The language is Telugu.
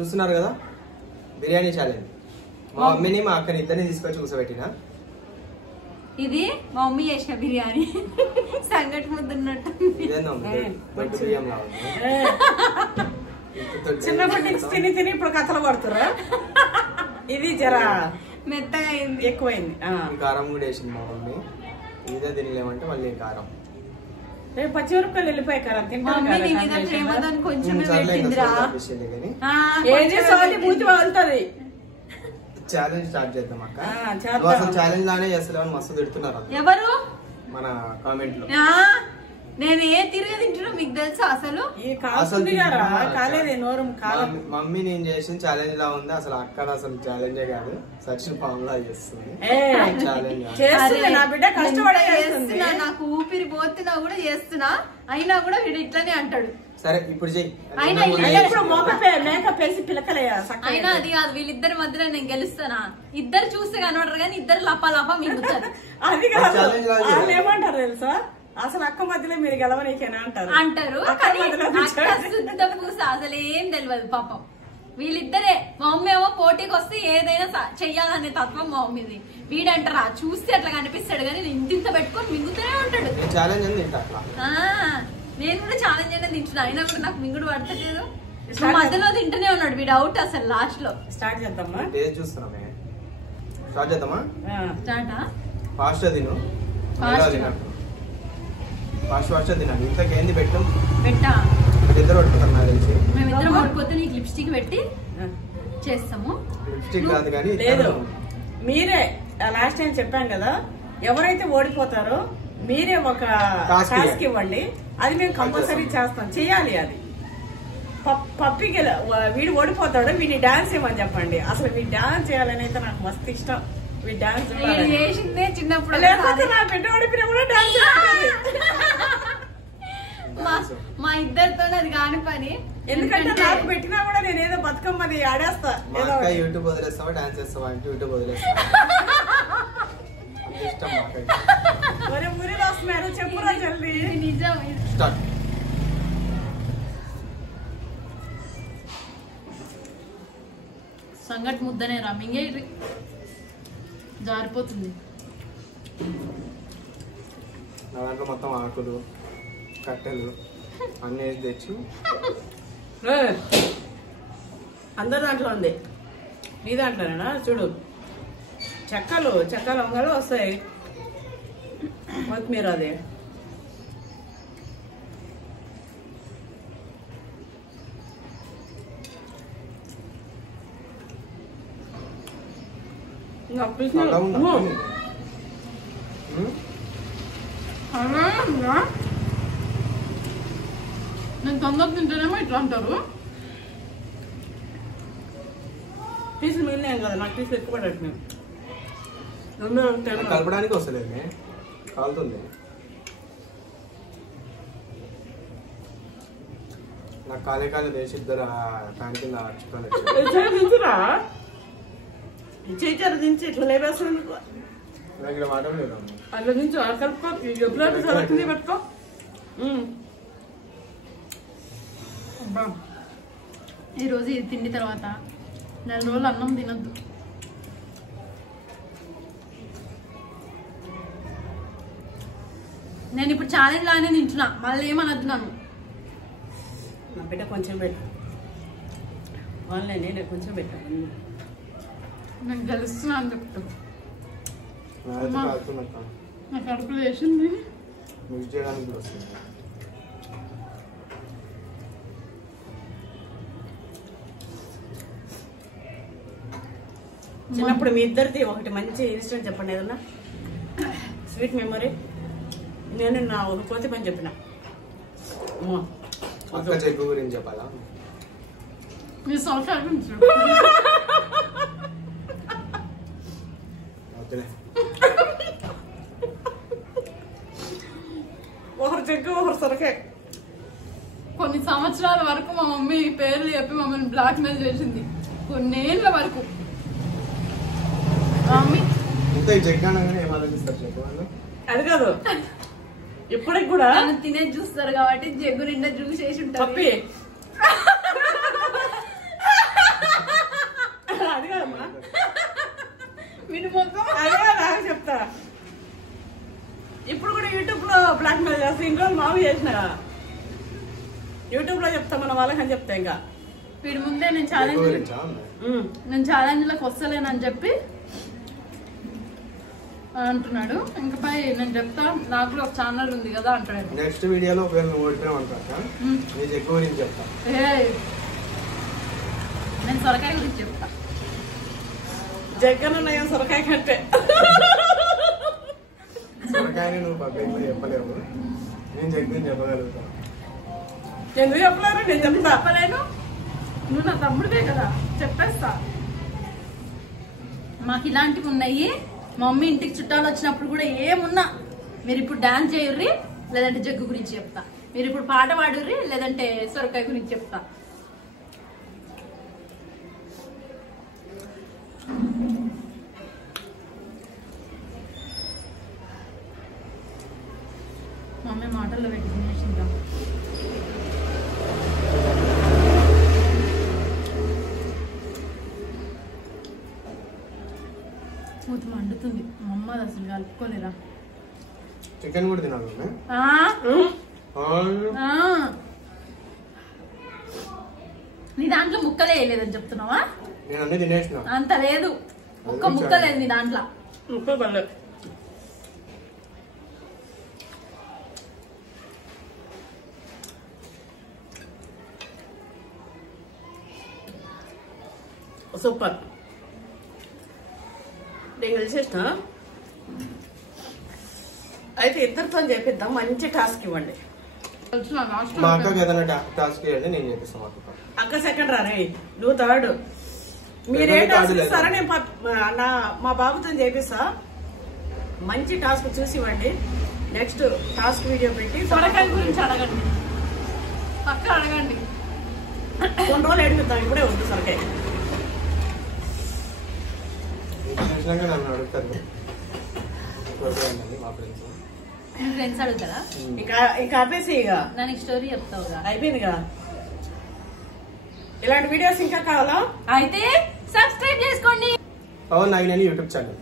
చూస్తున్నారు కదా బిర్యానీ ఛాలెంజ్. మా మమ్మీని మా అక్కని ఇద్దరిని తీసుకొచ్చి కూర్చోబెట్టిన. ఇది మా మమ్మీ చేసిన బిర్యానీ సంగటి ముద్దున్నట్టు. చిన్నప్పటి నుంచి తిని తిని ఇప్పుడు కథలు పడుతురా. ఇది జరా మెత్తగా అయింది, ఎక్కువైంది. కారం కూడా వేసింది మా మమ్మీ. ఇదే తినలేమంటే మళ్ళీ కారం. పచ్చిమిరపకాయలు వెళ్ళిపోయి కారం తింటాను. బూతి వదులుతుంది. ఛాలెంజ్ స్టార్ట్ చేద్దాం అక్క. అసలు ఛాలెంజ్ లానే చేస్తలేమని మస్తు తిడుతున్నారు ఎవరు మన కామెంట్ లో. నేను ఏ తిరిగి తింటున్నా మీకు తెలుసా? అసలు మమ్మీ నేను చేసిన ఛాలెంజ్ లా ఉంది. అసలు అక్కడ అసలు ఛాలెంజే కాదు, సచిన్ ఫామ్ లా చేస్తుంది చేస్తున్నా. నాకు ఊపిరి పోతున్నా కూడా చేస్తున్నా, అయినా కూడా వీడు ఇట్లానే అంటాడు. సరే ఇప్పుడు చెయ్యి. అయినా అది కాదు, వీళ్ళిద్దరి మధ్యలో నేను గెలుస్తానా? ఇద్దరు చూస్తే కనబడరు కానీ ఇద్దరు లపా లపా మిగులుతారు. ఏమంటారు తెలుసా? అసలు అక్క మధ్యలో మీరు గెలవనీకేనా అంటారు. అసలు ఏం తెలియదు పాపం వీళ్ళిద్దరే. మా మమ్మీ ఏమో పోటీకి వస్తే ఏదైనా చెయ్యాలనే తత్వం మా మమ్మీది. వీడంటారా చూస్తే అట్లా కనిపిస్తాడు కానీ ఇంత పెట్టుకొని మింగుతూనే ఉంటాడు. నేను కూడా ఛాలెంజ్ అయినా తింటున్నా, అయినా కూడా నాకు మింగుడు పడతలేదు. మధ్యలో తింటూనే ఉన్నాడు వీడు. అవుట్ అసలు లాస్ట్ లో. స్టార్ట్ చేద్దామా? స్టార్ట్ చేద్దామా? స్టార్టా? ఫాస్ట్ తిను. ఫాస్ట్ తినాలి. ఇంతకు ఏంది పెట్టాం? పెట్టా ఇద్దరు పట్టుకుంటారు నాకు తెలిసి. మేమిద్దరం ఓడిపోతే నీకు లిప్స్టిక్ పెట్టి చేస్తాము. లిప్స్టిక్ కాదు కానీ లేదు, మీరే లాస్ట్ టైం చెప్పాం కదా, ఎవరైతే ఓడిపోతారో మీరే ఒక టాస్క్ ఇవ్వండి. అది మేము కంపల్సరీ చేస్తాం, చెయ్యాలి. అది పప్పికి వీడు ఓడిపోతాడు, వీడిని డాన్స్ ఏమని చెప్పండి. అసలు వీడు డాన్స్ చేయాలని అయితే నాకు మస్తు ఇష్టం. వీడు డాన్స్ చేసిందే చిన్నప్పుడు. లేకపోతే నా బిడ్డ ఓడిపోయినా కూడా డాన్స్ మా ఇద్దరితో అది కాని పని. ఎందుకంటే నాకు పెట్టినా కూడా నేను ఏదో బతుకమ్మది ఆడేస్తా. యూట్యూబ్ వదిలేస్తావా డాన్స్ చేస్తావా అంటే యూట్యూబ్ వదిలేస్తా. మురిలో వస్తున్నారు చెప్పురా జల్దీ. నిజం. సంగటి ముద్దనే రా మింగే జారిపోతుంది. నా దాంట్లో మొత్తం ఆకులు కట్టెలు అన్నీ వేసి తెచ్చు. అందరి దాంట్లో ఉంది, నీ దాంట్లోనేనా? చూడు చెక్కలు వంగలు వస్తాయి. కొత్తిమీర అది నేను తొందరగా తింటేనేమో ఇట్లా అంటారు. పీసులు మిగిలినాం కదా, నాకు పీసులు ఎక్కువ పడట్లేదు. కలపడానికి వస్తలేదు, కాలుతుంది. నాకు కాలే వేసి ఇద్దరు ఫ్యాన్ కింద దించురా. చేచారు దించి ఇట్లా లేవేస్తాను. ఇక్కడ మాట లేదు. అట్లా దించు, కలుపుకో. ఎప్పుడు పెట్టుకో. ఈరోజు ఇది తిండి తర్వాత 4 రోజులు అన్నం తినద్దు. నేను ఇప్పుడు ఛాలెంజ్ లానే తింటున్నా, మళ్ళీ ఏమనద్దు నన్ను. నా బిడ్డ కొంచెం పెట్టు, నేను కొంచెం పెట్టాను. నాకు గెలుస్తున్నా అని చెప్తా. నా కడుపులో వేసింది. చిన్నప్పుడు మీ ఇద్దరిది ఒకటి మంచి ఇన్సిడెంట్ చెప్పండి, ఏదన్నా స్వీట్ మెమరీ. నేను నా ఒక కోతి పని చెప్పిన జగ్గు గురించి చెప్పాలా? ఒకరు జగ్గు ఒకరు సొరకాయ. కొన్ని సంవత్సరాల వరకు మా మమ్మీ పేర్లు చెప్పి మమ్మల్ని బ్లాక్ మెయిల్ చేసింది, కొన్నేళ్ల వరకు. అది కాదు, ఇప్పటికి కూడా తినేది చూస్తారు కాబట్టి జగ్గు నిండా జ్యూస్ వేసి ఉంటారు. అసలు ఇన్ని రోజులు మామూలు చేసిన యూట్యూబ్ లో చెప్తా మన వాళ్ళకని చెప్తా ఇంకా వీడి ముందే నేను ఛాలెంజ్ లోకి వస్తలేనని చెప్పి అంటున్నాడు. ఇంకా పై నేను చెప్తా నాకు కూడా ఒక ఛానల్ ఉంది కదా అంటాడు. నెక్స్ట్ వీడియోలో ఎక్కువ గురించి చెప్తా. నేను సొరకాయ గురించి చెప్తా. జగన్ ఉన్నాయో సొరకాయ కంటే సొరకాయని నువ్వు పబ్లిక్ చెప్పలేవు, నేను జగ్గుని చెప్పగలుగుతా. ఎందుకు చెప్పలేరు? నేను చెప్పలేను, నువ్వు నా తమ్ముడివే కదా, చెప్పేస్తా. మాకు ఇలాంటివి ఉన్నాయి. మా మమ్మీ ఇంటికి చుట్టాలు వచ్చినప్పుడు కూడా ఏమున్నా మీరు ఇప్పుడు డాన్స్ చేయుర్రి లేదంటే జగ్గు గురించి చెప్తా, మీరు ఇప్పుడు పాట పాడుర్రి లేదంటే సొరకాయ గురించి చెప్తా. మమ్మీ మాటల్లో పెట్టి తినేసిందా? మూతి మండుతుంది. మా అమ్మ అసలు కలుపుకోలేరా? చికెన్ కూడా తినాలి. నీ దాంట్లో ముక్కలే వేయలేదని చెప్తున్నావా? నేను అన్ని తినేసిన. అంత లేదు, ఒక్క ముక్క లేదు నీ దాంట్లో. ముక్కలు పడలేదు. సూపర్. నేను కలిసేసిన అయితే ఇద్దరితో చేపిద్దాం. మంచి టాస్క్ ఇవ్వండి. మా అక్కకి ఏదైనా టాస్క్ ఇవ్వండి, నేను చేపిస్తాను. అక్క సెకండ్ రా రే, నువ్వు థర్డ్. మీరే టాస్క్ ఇస్తారా? నేను మా బాబుతో చేపిస్తా. మంచి టాస్క్ చూసి ఇవ్వండి. నెక్స్ట్ టాస్క్ వీడియో పెట్టి సొరకాయ గురించి అడగండి, పక్క అడగండి. కొన్ని రోజులు అడుగుతాం, ఇప్పుడే వద్దు సొరకాయ. నన్ను అడుగుతారు మా ఫ్రెండ్స్. ఫ్రెండ్స్ అడుగుతారా? ఇంకా ఆపేసి ఇక దానికి స్టోరీ చెప్తావుగా, అయిపోయిందిగా. ఇలాంటి వీడియోస్ ఇంకా కావాలా? అయితే సబ్స్క్రైబ్ చేసుకోండి. Pavan Nagineni YouTube channel.